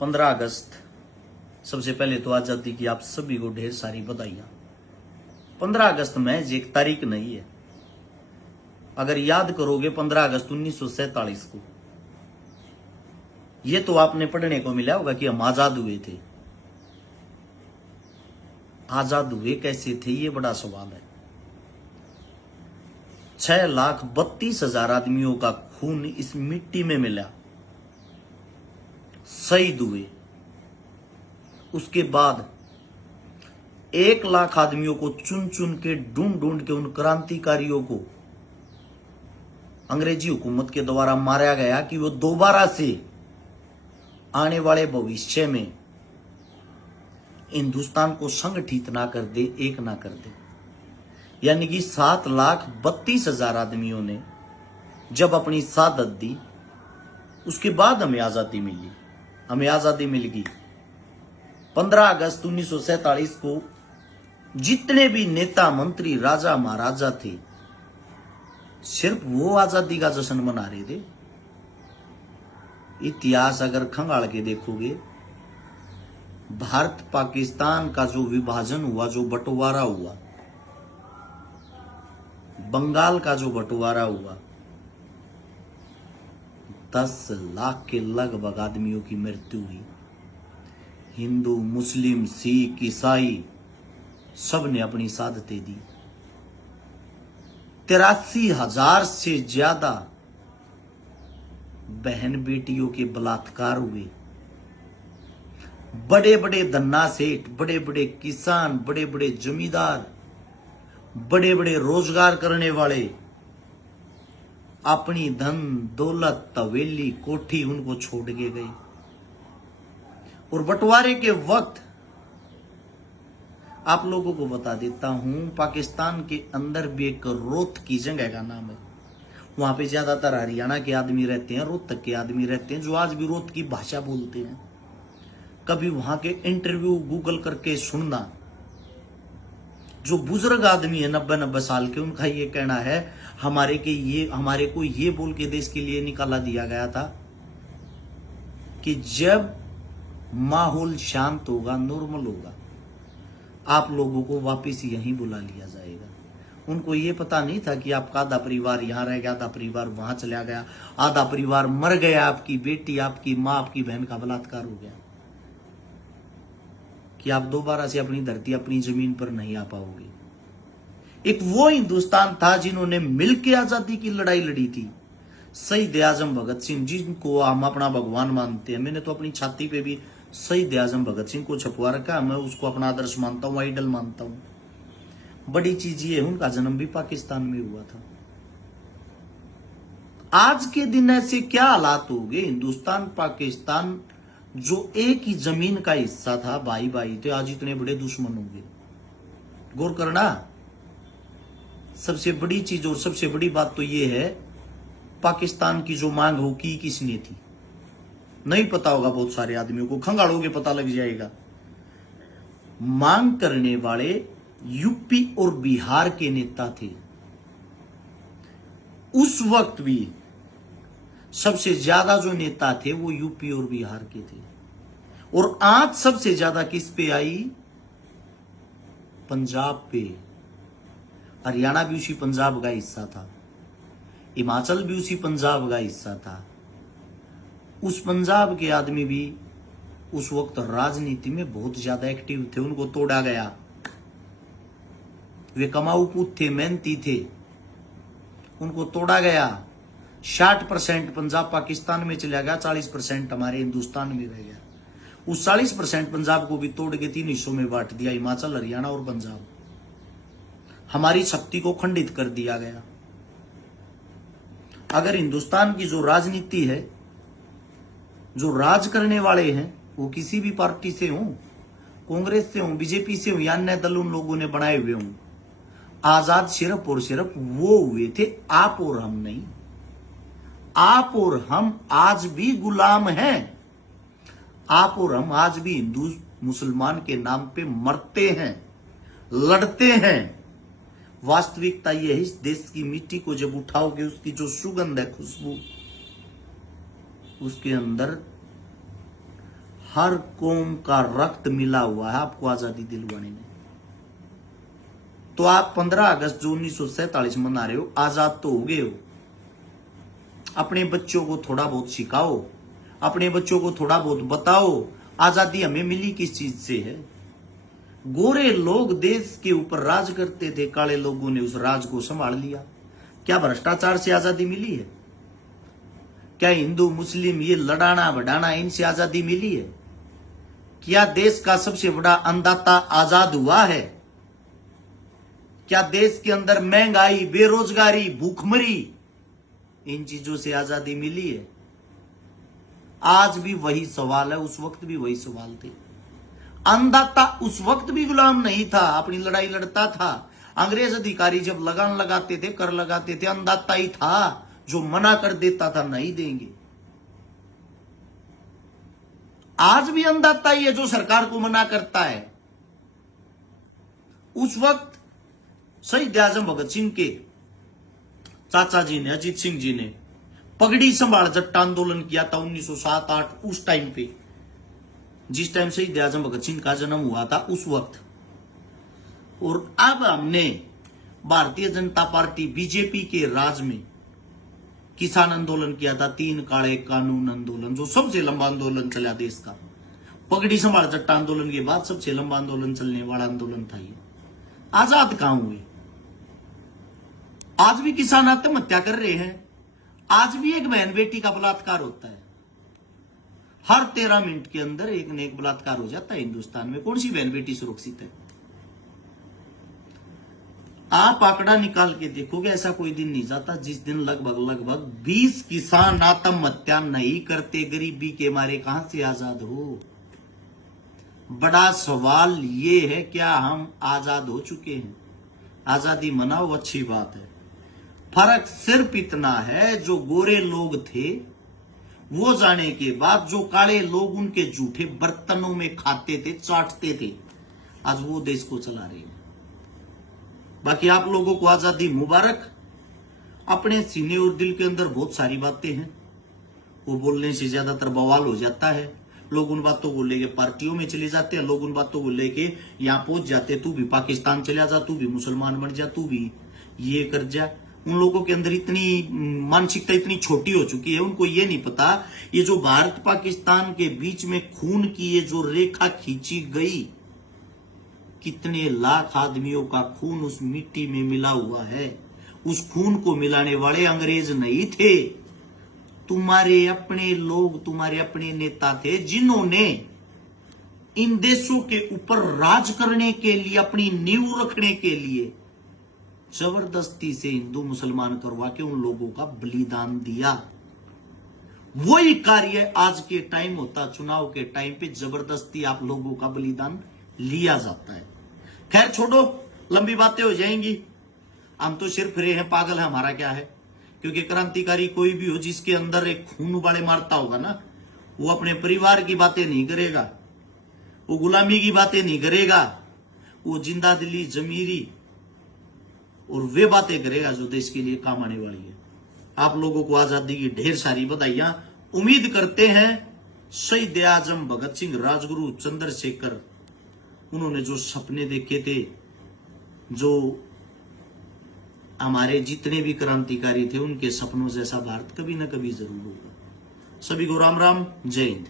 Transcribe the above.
15 अगस्त सबसे पहले तो आजादी की आप सभी को ढेर सारी बधाइयां। 15 अगस्त महज एक तारीख नहीं है। अगर याद करोगे 15 अगस्त 1947 को, ये तो आपने पढ़ने को मिला होगा कि हम आजाद हुए थे। आजाद हुए कैसे थे, ये बड़ा सवाल है। 6,32,000 आदमियों का खून इस मिट्टी में मिला, शहीद हुए। उसके बाद 1 लाख आदमियों को चुन चुन के ढूंढ ढूंढ के उन क्रांतिकारियों को अंग्रेजी हुकूमत के द्वारा मारा गया कि वो दोबारा से आने वाले भविष्य में हिंदुस्तान को संगठित ना कर दे, एक ना कर दे। यानी कि 7,32,000 आदमियों ने जब अपनी शहादत दी, उसके बाद हमें आजादी मिली। हमें आजादी मिल गई। 15 अगस्त 1947 को जितने भी नेता, मंत्री, राजा, महाराजा थे, सिर्फ वो आजादी का जश्न मना रहे थे। इतिहास अगर खंगाल के देखोगे, भारत पाकिस्तान का जो विभाजन हुआ, जो बंटवारा हुआ, बंगाल का जो बंटवारा हुआ, 10 लाख के लगभग आदमियों की मृत्यु हुई। हिंदू, मुस्लिम, सिख, ईसाई सब ने अपनी शहादतें दी। 83,000 से ज्यादा बहन बेटियों के बलात्कार हुए। बड़े बड़े धन्ना सेठ, बड़े बड़े किसान, बड़े बड़े जमींदार, बड़े बड़े रोजगार करने वाले अपनी धन दौलत, तवेली, कोठी उनको छोड़ के गए। और बंटवारे के वक्त आप लोगों को बता देता हूं, पाकिस्तान के अंदर भी एक रोहतक की जगह का नाम है। वहां पे ज्यादातर हरियाणा के आदमी रहते हैं, रोहतक के आदमी रहते हैं, जो आज भी रोहतक की भाषा बोलते हैं। कभी वहां के इंटरव्यू गूगल करके सुनना। जो बुजुर्ग आदमी है 90-90 साल के, उनका ये कहना है हमारे को ये बोल के देश के लिए निकाला दिया गया था कि जब माहौल शांत होगा, नॉर्मल होगा, आप लोगों को वापस यहीं बुला लिया जाएगा। उनको ये पता नहीं था कि आपका आधा परिवार यहां रह गया, आधा परिवार वहां चला गया, आधा परिवार मर गया, आपकी बेटी, आपकी मां, आपकी बहन का बलात्कार हो गया, कि आप दोबारा से अपनी धरती, अपनी जमीन पर नहीं आ पाओगे। एक वो हिंदुस्तान था जिन्होंने मिलकर आजादी की लड़ाई लड़ी थी। शहीद आजम भगत सिंह, जिनको हम अपना भगवान मानते हैं। मैंने तो अपनी छाती पे भी शहीद आजम भगत सिंह को छपवा रखा। मैं उसको अपना आदर्श मानता हूं, आइडल मानता हूं। बड़ी चीज ये है, उनका जन्म भी पाकिस्तान में हुआ था। आज के दिन ऐसे क्या हालात हो गए, हिंदुस्तान पाकिस्तान जो एक ही जमीन का हिस्सा था, भाई भाई थे, आज इतने बड़े दुश्मन हो गए। गौर करना। सबसे बड़ी चीज और सबसे बड़ी बात तो ये है, पाकिस्तान की जो मांग हो की किसने थी, नहीं पता होगा बहुत सारे आदमियों को। खंगालोगे पता लग जाएगा। मांग करने वाले यूपी और बिहार के नेता थे। उस वक्त भी सबसे ज्यादा जो नेता थे वो यूपी और बिहार के थे। और आज सबसे ज्यादा किस पे आई? पंजाब पे। हरियाणा भी उसी पंजाब का हिस्सा था, हिमाचल भी उसी पंजाब का हिस्सा था। उस पंजाब के आदमी भी उस वक्त राजनीति में बहुत ज्यादा एक्टिव थे। उनको तोड़ा गया। वे कमाऊ पूत थे, मेहनती थे, उनको तोड़ा गया। 60% पंजाब पाकिस्तान में चला गया, 40% हमारे हिंदुस्तान में रह गया। उस 40% पंजाब को भी तोड़ के 3 हिस्सों में बांट दिया, हिमाचल, हरियाणा और पंजाब। हमारी शक्ति को खंडित कर दिया गया। अगर हिंदुस्तान की जो राजनीति है, जो राज करने वाले हैं, वो किसी भी पार्टी से हों, कांग्रेस से हों, बीजेपी से हों या अन्य दल उन लोगों ने बनाए हुए हों, आजाद सिर्फ और सिर्फ वो हुए थे, आप और हम नहीं। आप और हम आज भी गुलाम हैं। आप और हम आज भी हिंदू मुसलमान के नाम पे मरते हैं, लड़ते हैं। वास्तविकता यह है, इस देश की मिट्टी को जब उठाओगे, उसकी जो सुगंध है, खुशबू, उसके अंदर हर कौम का रक्त मिला हुआ है आपको आजादी दिलवाने में। तो आप 15 अगस्त जो 1947 मना रहे हो, आजाद तो हो गए हो। अपने बच्चों को थोड़ा बहुत सिखाओ, अपने बच्चों को थोड़ा बहुत बताओ आजादी हमें मिली किस चीज से है। गोरे लोग देश के ऊपर राज करते थे, काले लोगों ने उस राज को संभाल लिया। क्या भ्रष्टाचार से आजादी मिली है? क्या हिंदू मुस्लिम ये लड़ाना बढ़ाना इनसे आजादी मिली है? क्या देश का सबसे बड़ा अन्नदाता आजाद हुआ है? क्या देश के अंदर महंगाई, बेरोजगारी, भूखमरी, इन चीजों से आजादी मिली है? आज भी वही सवाल है, उस वक्त भी वही सवाल थे। अन्नदाता उस वक्त भी गुलाम नहीं था, अपनी लड़ाई लड़ता था। अंग्रेज अधिकारी जब लगान लगाते थे, कर लगाते थे, अन्नदाता ही था जो मना कर देता था नहीं देंगे। आज भी अन्नदाता ही है जो सरकार को मना करता है। उस वक्त शहीद आजम भगत सिंह के चाचा जी ने, अजीत सिंह जी ने पगड़ी संभाल जट्टा आंदोलन किया था 1907-8, उस टाइम पे, जिस टाइम शहीद आजम भगत सिंह का जन्म हुआ था उस वक्त। और अब हमने भारतीय जनता पार्टी बीजेपी के राज में किसान आंदोलन किया था, 3 काले कानून आंदोलन, जो सबसे लंबा आंदोलन चला देश का। पगड़ी संभाल जट्टा आंदोलन के बाद सबसे लंबा आंदोलन चलने वाला आंदोलन था ये। आजाद कहां हुए? आज भी किसान आत्महत्या कर रहे हैं। आज भी एक बहन बेटी का बलात्कार होता है। हर 13 मिनट के अंदर एक न एक बलात्कार हो जाता है हिंदुस्तान में। कौन सी बहन बेटी सुरक्षित है? आप आंकड़ा निकाल के देखोगे, ऐसा कोई दिन नहीं जाता जिस दिन लगभग 20 किसान आत्महत्या नहीं करते। गरीबी के मारे कहां से आजाद हो? बड़ा सवाल ये है, क्या हम आजाद हो चुके हैं? आजादी मनाओ, अच्छी बात है। फर्क सिर्फ इतना है, जो गोरे लोग थे वो जाने के बाद जो काले लोग उनके जूठे बर्तनों में खाते थे, चाटते थे, आज वो देश को चला रहे हैं। बाकी आप लोगों को आजादी मुबारक। अपने सीने और दिल के अंदर बहुत सारी बातें हैं, वो बोलने से ज्यादातर बवाल हो जाता है। लोग उन बातों को लेके पार्टियों में चले जाते हैं, लोग उन बातों को लेके यहां पहुंच जाते, तू भी पाकिस्तान चला जा, तू भी मुसलमान बन जा, तू भी ये कर जा। उन लोगों के अंदर इतनी मानसिकता इतनी छोटी हो चुकी है, उनको ये नहीं पता ये जो भारत पाकिस्तान के बीच में खून की ये जो रेखा खींची गई, कितने लाख आदमियों का खून उस मिट्टी में मिला हुआ है। उस खून को मिलाने वाले अंग्रेज नहीं थे, तुम्हारे अपने लोग, तुम्हारे अपने नेता थे, जिन्होंने इन देशों के ऊपर राज करने के लिए, अपनी नींव रखने के लिए जबरदस्ती से हिंदू मुसलमान करवा के उन लोगों का बलिदान दिया। वही कार्य आज के टाइम होता, चुनाव के टाइम पे जबरदस्ती आप लोगों का बलिदान लिया जाता है। खैर छोड़ो, लंबी बातें हो जाएंगी। हम तो सिर्फ रहे हैं, पागल है, हमारा क्या है? क्योंकि क्रांतिकारी कोई भी हो जिसके अंदर एक खून उबाले मारता होगा ना, वो अपने परिवार की बातें नहीं करेगा, वो गुलामी की बातें नहीं करेगा, वो जिंदा दिली, जमीरी और वे बातें करेगा जो देश के लिए काम आने वाली है। आप लोगों को आजादी की ढेर सारी बधाइयां। उम्मीद करते हैं शहीद आजम भगत सिंह, राजगुरु चंद्रशेखर, उन्होंने जो सपने देखे थे, जो हमारे जितने भी क्रांतिकारी थे, उनके सपनों जैसा भारत कभी ना कभी जरूर होगा। सभी को राम राम, जय हिंद।